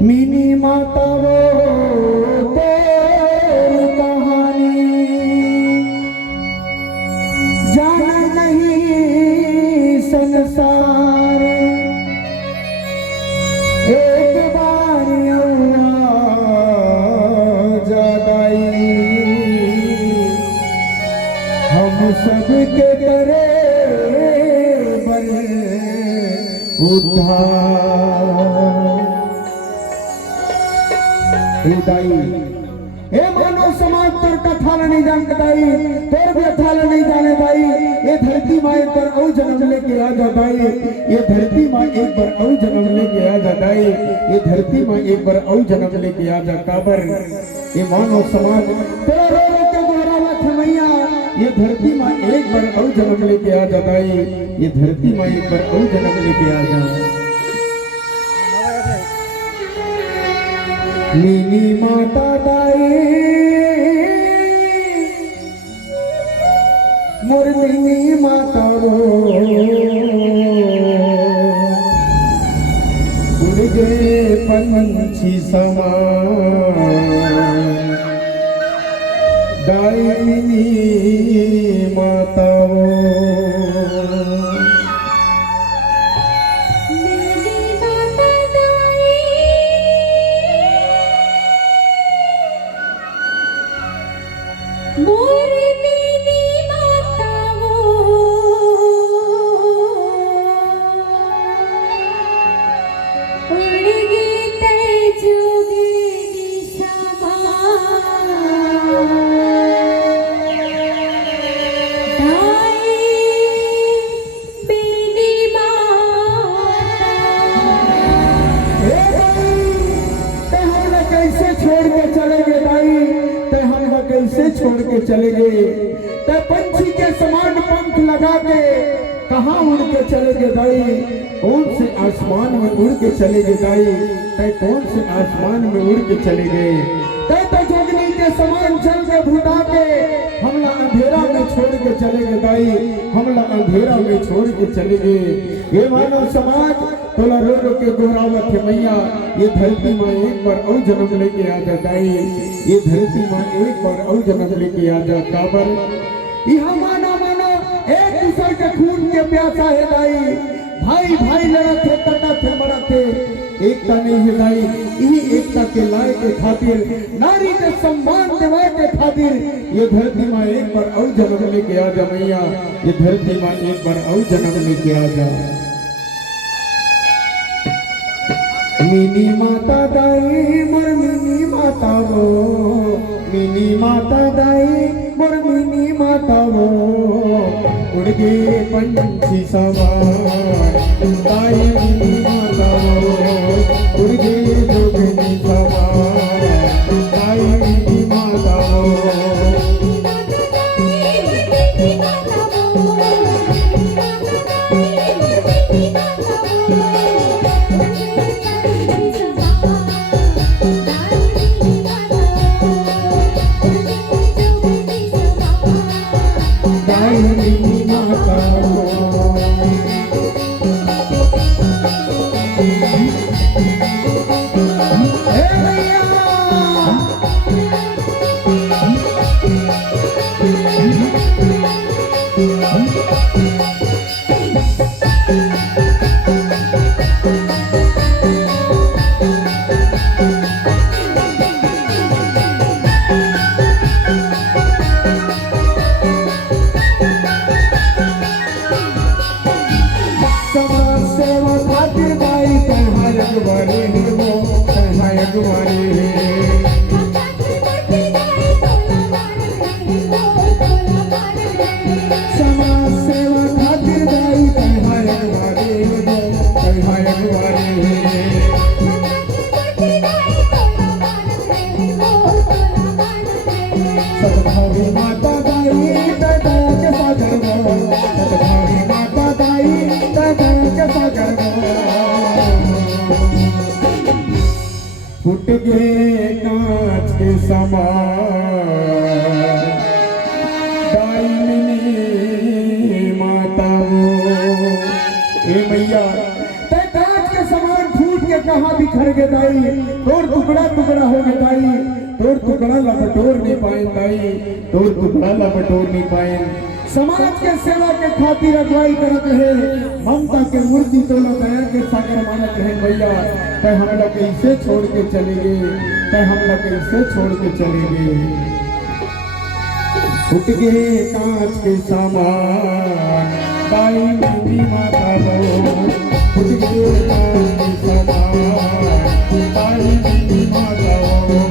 Mini माता वो तेरी कहानी जाना नहीं संसार। एक बार जादाई हम सबके करे बर उद्धार। ए मानव समाज तोर कथा नहीं जानते दाई, तोर व्यथा नहीं जाने दाई। ये धरती माँ एक बार और जन्म लेके आ जा दाई, ये धरती माँ एक बार और जन्म लेके आ जा दाई, ये धरती माँ एक बार और जन्म लेके आ जा काबर। ये मानव समाज तेरा रो रो के दोहरावा थे मैया, ये धरती माँ एक बार और जन्म लेके आ जा दाई, ये धरती माँ एक बार और जन्म लेके आ जा। मिनी माता दाई मोर मिनी माता वो उड़ गए पंछी समा दाई मिनी माता वो। कैसे छोड़ के चले गए ते पंछी के समान पंख लगा के कहाँ उड़ के चले गए दाई। कौन से आसमान में उड़ के चले गए दाई, ते कौन से आसमान में उड़ के चले गए। ते तो जोगनी के समान चल के भुला के हमला अंधेरा में छोड़ के चले गए दाई, हमला अंधेरा में छोड़ के चले गए। ये मानव समाज तोला रो रो के दोहरावत है मैया, ये धरती माँ एक बार और जन्म लेके आ जा दाई, ये धरती माँ एक बार और जन्म लेके आ जा काबर। यहाँ माना माना एक दूसरे के खून के प्यासा है दाई, भाई भाई लड़त थे कटा थे मरा थे, एकता नहीं है दाई। यही एकता के लाए के खातिर नारी के सम्मान दिवाए के खातिर ये धरती माँ एक बार और जन्म लेके आ जा मैया, ये धरती माँ एक बार और जन्म लेके आ जा। मिनी माता दाई मोर मिनी माता वो, मिनी माता दाई मोर मिनी माता वो उड़ गए पंछी सवार दाई मिनी माता वो उड़ गए जोगनी सवार दाई मिनी माता वो। फुट गए कांच के समान दायिनी माता वो। हे मैया ते कांच के समान फूट के कहाँ भी बिखर गए दाई, तोर टुकड़ा टुकड़ा हो गए दाई, तोर टुकड़ा ला बटोर नहीं पाए दाई, तोर टुकड़ा ला बटोर नहीं पाए। समाज के सेवा के खातिर अगुवाई करत है, ममता के मूर्ति तोला दया के सागर मानत है भैया। तय हम लोग कैसे छोड़ के चलेंगे, तय हम लोग कैसे छोड़ के चलेंगे। फूट गए कांच के सामान दाई मेरी माता वो, फूट गए कांच के सामान दाई मेरी माता वो।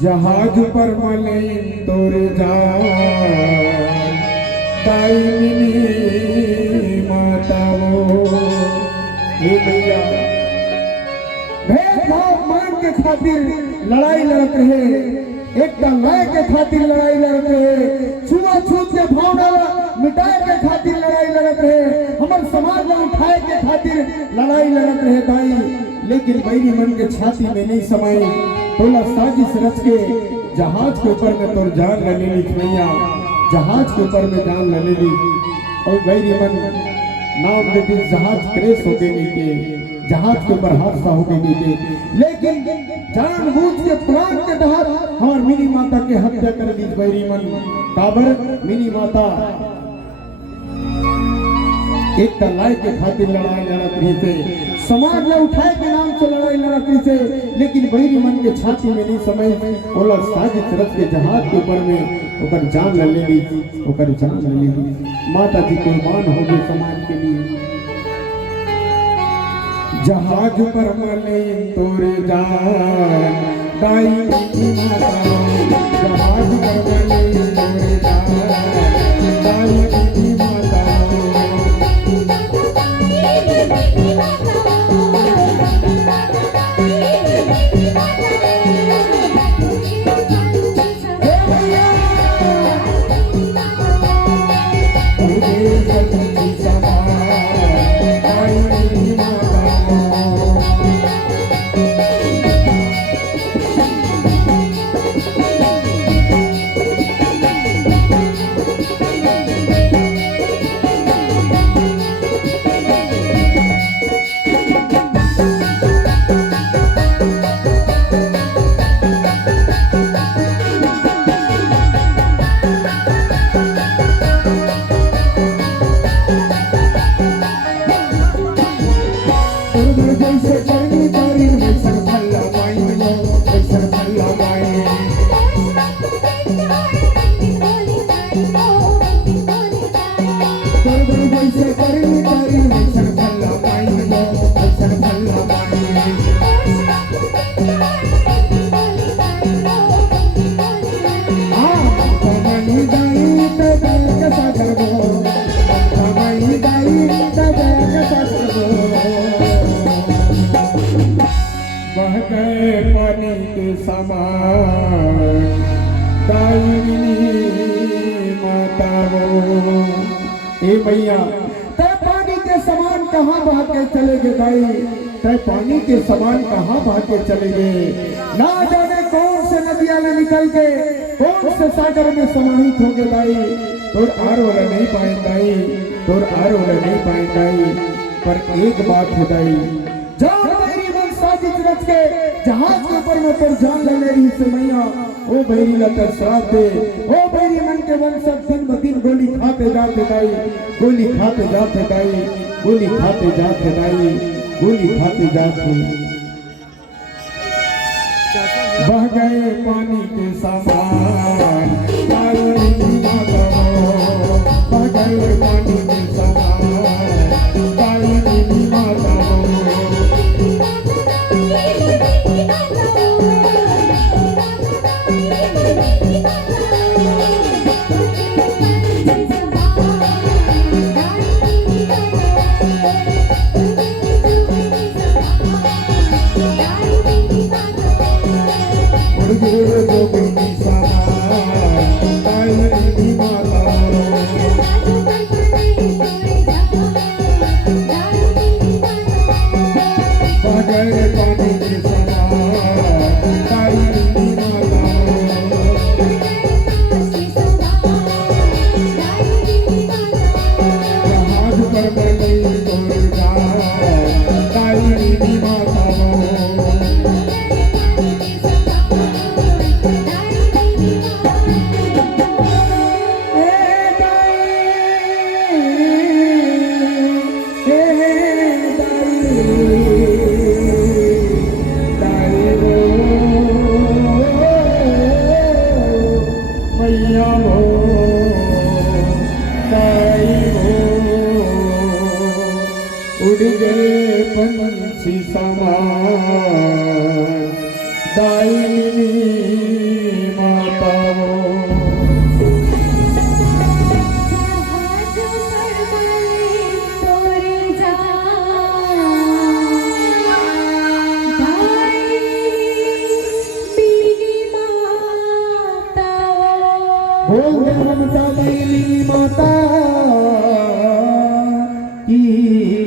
जहाज पर मलई तोर जाई मिनी माता वो। हे भैया भेदभाव मान के खातिर लड़ाई लड़त रहे, एक न्याय के खातिर लड़ाई लड़त रहे, छुआछूत के भावना मिटाए के खातिर लड़ाई लड़त रहे, हमारे समाज में उठाए के खातिर लड़ाई लड़त रहे दाई। लेकिन मेरी मन के छाती में नहीं समाई, तोला साजिश रच के जहाज के ऊपर में तोर जान ले ली भैया, जहाज के ऊपर में जान ले ली। और मेरी मन नाम देती जहाज क्रेश हो गए नीचे, जहाज के ऊपर हादसा हो गए नीचे। लेकिन जानबूझ के प्राण के तहत हमार मिनी माता के हत्या कर दी मेरी मन। काबर मिनी माता एक तलाई के खातिर लड़ाई लड़त रही थे, समाज में उठाए के नाम से लड़ाई लड़त रही थे। लेकिन बैरी मन के छाती में नहीं समय ओला साजिश रच के जहाज के ऊपर में ओकर जान ले ली, ओकर जान ले ली। माता जी कुर्बान हो गए समाज के लिए। जहाज पर मले तोरे जान दाई माता, जहाज पर मले तोरे जान दाई माता। भैया तय पानी के समान कहाँ बहा के चले गए भाई, तय पानी के समान कहाँ बहा के चले गए। ना जाने कौन से नदियां में निकल के कौन वंश सागर में समाहित हो गए दाई तोर आर वाला नहीं पाए दाई तोर आर वाला नहीं पाए दाई पर एक बात है दाई जान मेरी वंश साजिश रच के जहाज के ऊपर में पर जान ले रही से मैया ओ बैरी लता श्राप दे ओ बैरी मन के वंश दिन ब दिन गोली खाते जाते दाई गोली खाते जाते दाई गोली खाते जाते दाई गोली खाते जाते बह गए पानी के समान काली माता बह गए पानी के समान काली माता उड़ गए पंछी समान दायिनी माता ममता दायिनी माता की